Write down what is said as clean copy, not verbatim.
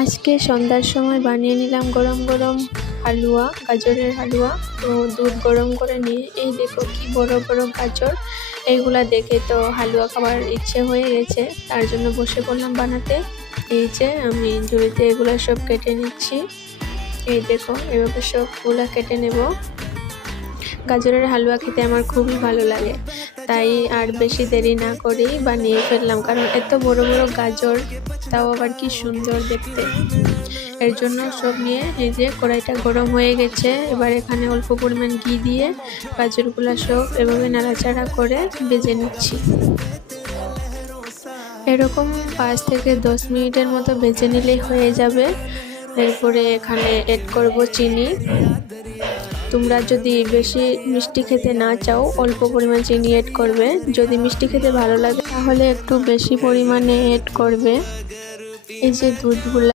আজকে সন্ধ্যার সময় বানিয়ে নিলাম গরম গরম হালুয়া, গাজরের হালুয়া। তো দুধ গরম করে নিয়ে এই দেখো কি বড় বড় গাজর, এইগুলা দেখে তো হালুয়া খাবার ইচ্ছে হয়ে গেছে, তার জন্য বসে পড়লাম বানাতে। এই যে আমি ঝুড়িতে এগুলা সব কেটে নিচ্ছি। এই দেখো এভাবে সবগুলা কেটে নেব। গাজরের হালুয়া খেতে আমার খুবই ভালো লাগে, তাই আর বেশি দেরি না করেই বানিয়ে ফেললাম, কারণ এত বড় বড় গাজর, তাও আবার কি সুন্দর দেখতে। এর জন্য সব নিয়ে এই যে কড়াইটা গরম হয়ে গেছে, এবার এখানে অল্প পরিমাণ ঘি দিয়ে গাজরগুলা সব এভাবে নাড়াচাড়া করে ভেজে নিচ্ছি। এরকম 5 থেকে 10 মিনিটের মতো ভেজে নিলেই হয়ে যাবে। এরপরে এখানে অ্যাড করব চিনি। তোমরা যদি বেশি মিষ্টি খেতে না চাও অল্প পরিমাণ চিনি অ্যাড করবে, যদি মিষ্টি খেতে ভালো লাগে তাহলে একটু বেশি পরিমাণে অ্যাড করবে। এই যে দুধগুলা